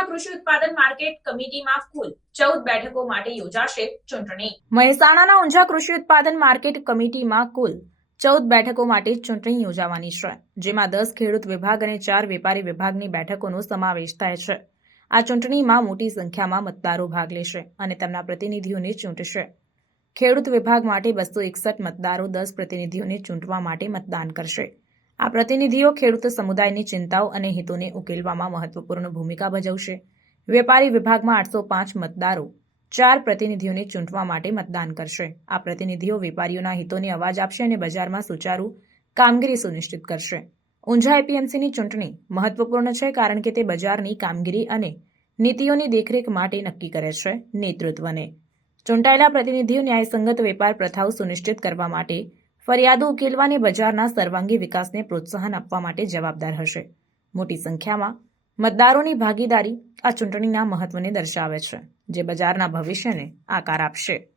કૃષિ ઉત્પાદન માર્કેટ કમિટીમાં કુલ ચૌદ બેઠકો માટે યોજાશે ચૂંટણી. મહેસાણાના ઊંઝા કૃષિ ઉત્પાદન માર્કેટ કમિટીમાં કુલ ચૌદ બેઠકો માટે ચૂંટણી યોજાવાની છે, જેમાં દસ ખેડૂત વિભાગ અને ચાર વેપારી વિભાગની બેઠકોનો સમાવેશ થાય છે. આ ચૂંટણીમાં મોટી સંખ્યામાં મતદારો ભાગ લેશે અને તેમના પ્રતિનિધિઓને ચૂંટશે. ખેડૂત વિભાગ માટે બસો એકસઠ મતદારો દસ પ્રતિનિધિઓને ચૂંટવા માટે મતદાન કરશે. આ પ્રતિનિધિઓ ખેડૂત સમુદાયની ચિંતાઓ અને હિતોને ઉકેલવામાં મહત્વપૂર્ણ ભૂમિકા ભજવશે. વેપારી વિભાગમાં આઠસો પાંચ મતદારો ચાર પ્રતિનિધિઓને ચૂંટવા માટે મતદાન કરશે. આ પ્રતિનિધિઓ વેપારીઓના હિતોને અવાજ આપશે અને બજારમાં સુચારુ કામગીરી સુનિશ્ચિત કરશે. ઊંઝા એપીએમસીની ચૂંટણી મહત્વપૂર્ણ છે કારણ કે તે બજારની કામગીરી અને નીતિઓની દેખરેખ માટે નક્કી કરે છે નેતૃત્વને. ચૂંટાયેલા પ્રતિનિધિઓ ન્યાયસંગત વેપાર પ્રથાઓ સુનિશ્ચિત કરવા માટે ફરિયાદો ઉકેલવાની બજારના સર્વાંગી વિકાસને પ્રોત્સાહન આપવા માટે જવાબદાર હશે. મોટી સંખ્યામાં મતદારોની ભાગીદારી આ ચૂંટણીના મહત્વને દર્શાવે છે, જે બજારના ભવિષ્યને આકાર આપશે.